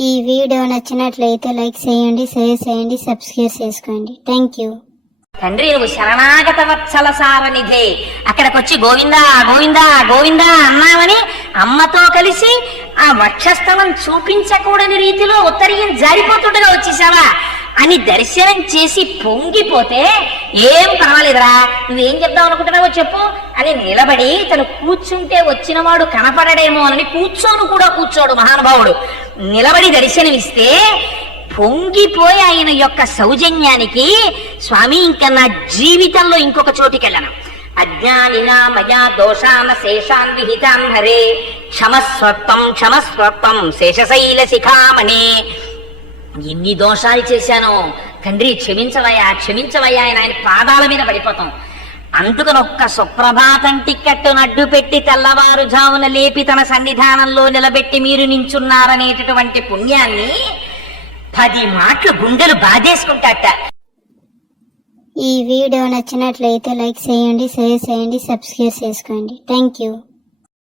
ఈ వీడియో నచ్చినట్లయితే లైక్ చేయండి షేర్ చేయండి సబ్స్క్రైబ్ చేసుకోండి. థ్యాంక్ యూ తండ్రి నువ్వు శరణాగత వత్సల సారనిధే. అక్కడికొచ్చి గోవిందా గోవిందా గోవిందా అన్నామని అమ్మతో కలిసి ఆ వక్షస్థలం చూపించకూడని రీతిలో ఉత్తరీయం జారిపోతుండగా వచ్చేసావా? అని దర్శనం చేసి పొంగిపోతే ఏం పర్వాలేదురా. నువ్వేం చెప్దాం అనుకుంటున్నావో చెప్పు అని నిలబడి తను కూర్చుంటే వచ్చినవాడు కనపడడేమో అని కూర్చోను కూడా కూర్చోడు మహానుభావుడు. నిలబడి దర్శనమిస్తే పొంగిపోయి ఆయన యొక్క సౌజన్యానికి స్వామి ఇంకా నా జీవితంలో ఇంకొక చోటికి వెళ్ళను అజ్ఞానినా మయా దోషాన శేషాన్ విహితాన్ హరే క్షమస్వత్వం క్షమస్వత్వం శేషశైల శిఖామణి. ఎన్ని దోషాలు చేశానో తండ్రి క్షమించవయ్యా క్షమించవయ్యా అని ఆయన పాదాల మీద పడిపోతాం. అందుకనొక్క సుప్రభాతం టిక్కెట్టును అడ్డు పెట్టి తెల్లవారుజామున లేపి తన సన్నిధానంలో నిలబెట్టి మీరు నించున్నారనేటటువంటి పుణ్యాన్ని పది మాటలు గుండెలు బాధేసుకుంటాట ఈ వీడియో నచ్చినట్లయితే లైక్ చేయండి షేర్ చేయండి సబ్స్క్రైబ్ చేసుకోండి. Thank you.